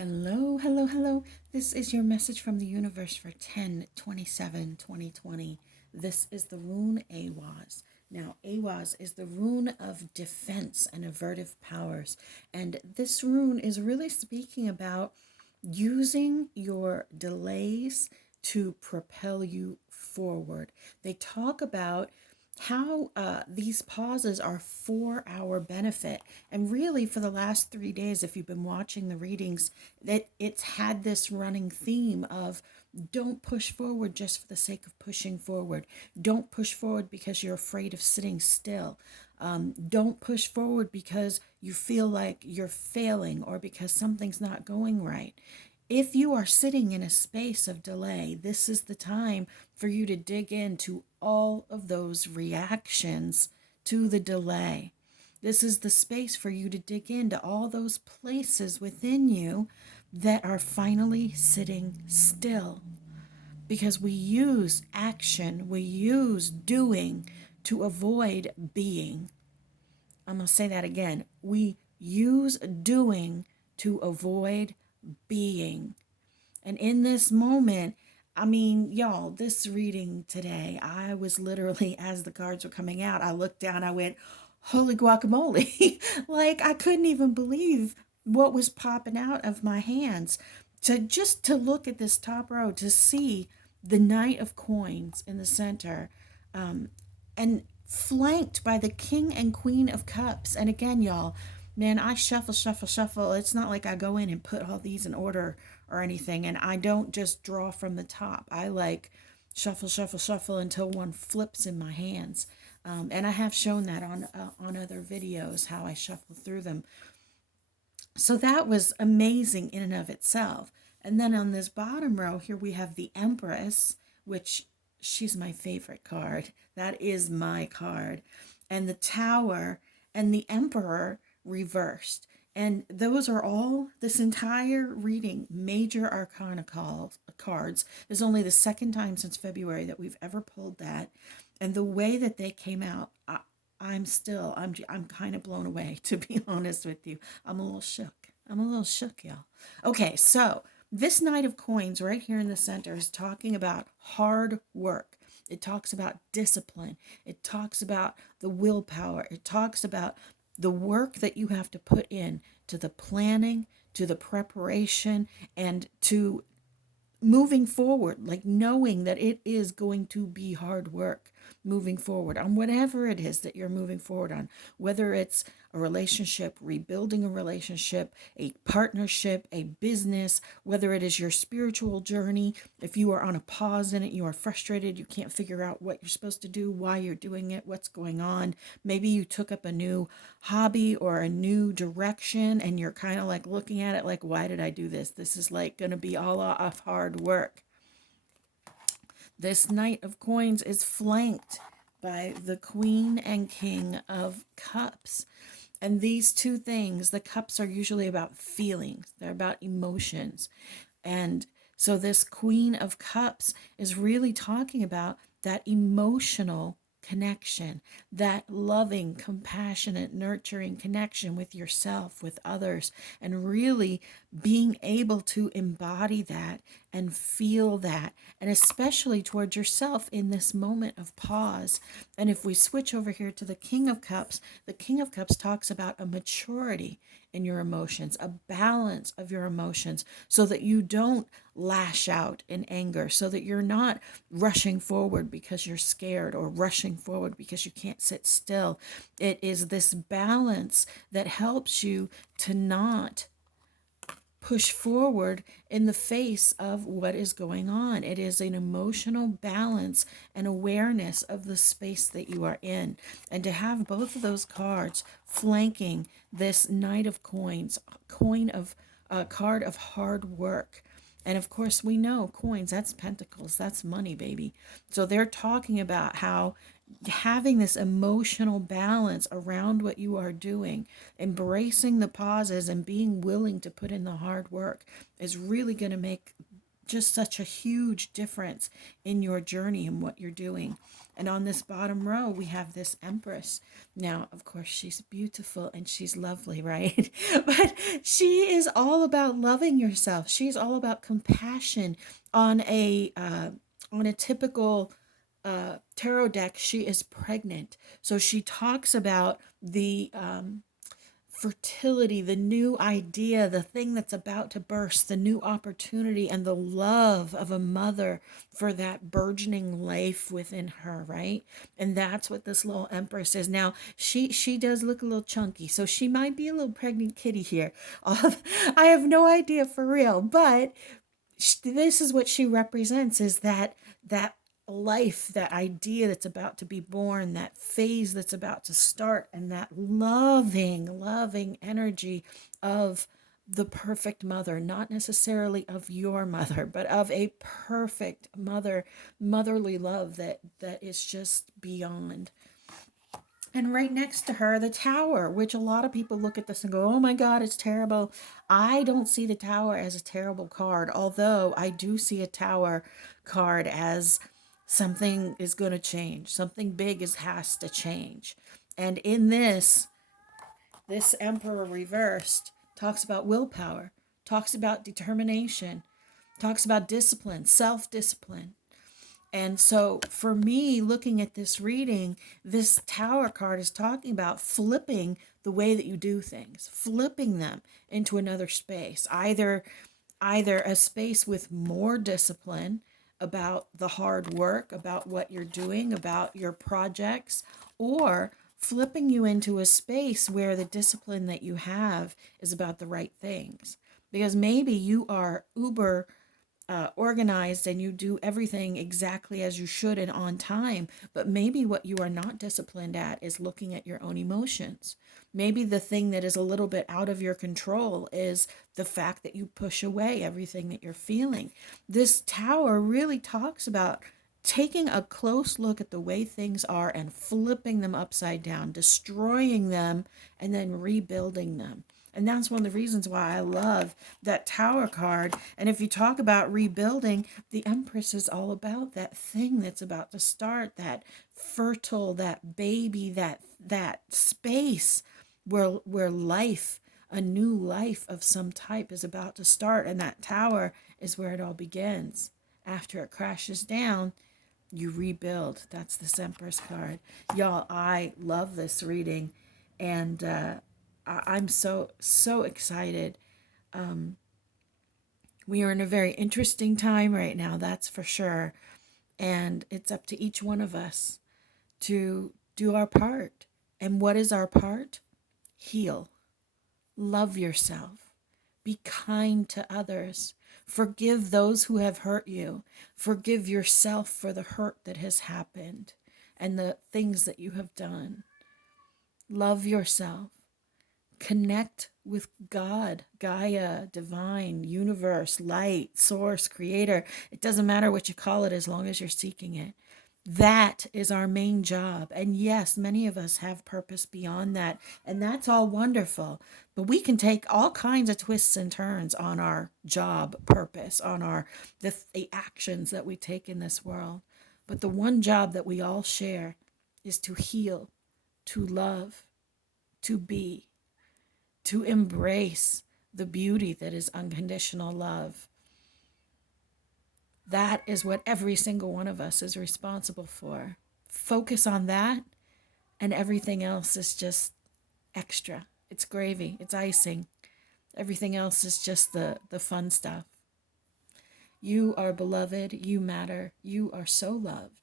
Hello, hello, hello. This is your message from the universe for 10/27/2020. This is the rune Awaz. Now, Awaz is the rune of defense and avertive powers. And this rune is really speaking about using your delays to propel you forward. They talk about how these pauses are for our benefit. And really, for the last 3 days, if you've been watching the readings, that it's had this running theme of don't push forward just for the sake of pushing forward. Don't push forward because you're afraid of sitting still. Don't push forward because you feel like you're failing or because something's not going right. If you are sitting in a space of delay, this is the time for you to dig into all of those reactions to the delay. This is the space for you to dig into all those places within you that are finally sitting still. Because we use action, we use doing to avoid being. I'm going to say that again. We use doing to avoid being. And in this moment, I mean, y'all, this reading today, I was literally, as the cards were coming out, I looked down, I went, holy guacamole. Like, I couldn't even believe what was popping out of my hands. To look at this top row, to see the Knight of Coins in the center, and flanked by the King and Queen of Cups. And again, y'all, man, I shuffle, shuffle, shuffle. It's not like I go in and put all these in order or anything. And I don't just draw from the top. I like shuffle, shuffle, shuffle until one flips in my hands. And I have shown that on other videos, how I shuffle through them. So that was amazing in and of itself. And then on this bottom row here, we have the Empress, which she's my favorite card. That is my card. And the Tower and the Emperor reversed. And those are all, this entire reading, major arcana cards. Is only the second time since February that we've ever pulled that. And the way that they came out, I'm kind of blown away, to be honest with you. I'm a little shook. I'm a little shook, y'all. Okay, so this Knight of Coins right here in the center is talking about hard work. It talks about discipline. It talks about the willpower. It talks about the work that you have to put in to the planning, to the preparation, and to moving forward, like knowing that it is going to be hard work moving forward on whatever it is that you're moving forward on, whether it's a relationship, rebuilding a relationship, a partnership, a business, whether it is your spiritual journey. If you are on a pause in it, you are frustrated, you can't figure out what you're supposed to do, why you're doing it, what's going on. Maybe you took up a new hobby or a new direction and you're kind of like looking at it like, why did I do this? This is like going to be all of hard work. This Knight of Coins is flanked by the Queen and King of Cups. And these two things, the cups are usually about feelings, they're about emotions. And so this Queen of Cups is really talking about that emotional connection, that loving, compassionate, nurturing connection with yourself, with others, and really being able to embody that and feel that, and especially towards yourself in this moment of pause. And if we switch over here to the King of Cups, the King of Cups talks about a maturity in your emotions, a balance of your emotions, so that you don't lash out in anger, so that you're not rushing forward because you're scared or rushing forward because you can't sit still. It is this balance that helps you to not push forward in the face of what is going on. It is an emotional balance and awareness of the space that you are in. And to have both of those cards flanking this Knight of Coins, card of hard work. And of course, we know coins, that's pentacles, that's money, baby. So they're talking about how having this emotional balance around what you are doing, embracing the pauses and being willing to put in the hard work is really going to make just such a huge difference in your journey and what you're doing. And on this bottom row, we have this empress. Now, of course, she's beautiful and she's lovely, right? But she is all about loving yourself. She's all about compassion. On a typical tarot deck, she is pregnant. So she talks about the fertility, the new idea, the thing that's about to burst, the new opportunity, and the love of a mother for that burgeoning life within her, right? And that's what this little empress is. Now, she does look a little chunky, so she might be a little pregnant kitty here. I have no idea for real, but this is what she represents, is that life, that idea that's about to be born, that phase that's about to start, and that loving energy of the perfect mother, not necessarily of your mother, but of a perfect motherly love that is just beyond. And right next to her, the tower, which a lot of people look at this and go, oh my God, it's terrible. I don't see the tower as a terrible card, although I do see a tower card as something is going to change. Something big has to change. And in this Emperor reversed talks about willpower, talks about determination, talks about discipline, self-discipline. And so for me, looking at this reading, this tower card is talking about flipping the way that you do things, flipping them into another space, either a space with more discipline about the hard work, about what you're doing, about your projects, or flipping you into a space where the discipline that you have is about the right things. Because maybe you are uber organized and you do everything exactly as you should and on time, but maybe what you are not disciplined at is looking at your own emotions. Maybe the thing that is a little bit out of your control is the fact that you push away everything that you're feeling. This tower really talks about taking a close look at the way things are and flipping them upside down, destroying them, and then rebuilding them. And that's one of the reasons why I love that tower card. And if you talk about rebuilding, the Empress is all about that thing that's about to start, that fertile, that baby, that space where life, a new life of some type is about to start. And that tower is where it all begins. After it crashes down, you rebuild. That's the Empress card. Y'all, I love this reading. And I'm so excited. We are in a very interesting time right now, that's for sure. And it's up to each one of us to do our part. And what is our part? Heal. Love yourself. Be kind to others. Forgive those who have hurt you. Forgive yourself for the hurt that has happened and the things that you have done. Love yourself. Connect with God, Gaia, divine, universe, light, source, creator. It doesn't matter what you call it as long as you're seeking it. That is our main job. And yes, many of us have purpose beyond that. And that's all wonderful. But we can take all kinds of twists and turns on our job purpose, on the actions that we take in this world. But the one job that we all share is to heal, to love, to be, to embrace the beauty that is unconditional love. That is what every single one of us is responsible for. Focus on that, and everything else is just extra. It's gravy, it's icing. Everything else is just the fun stuff. You are beloved, you matter, you are so loved.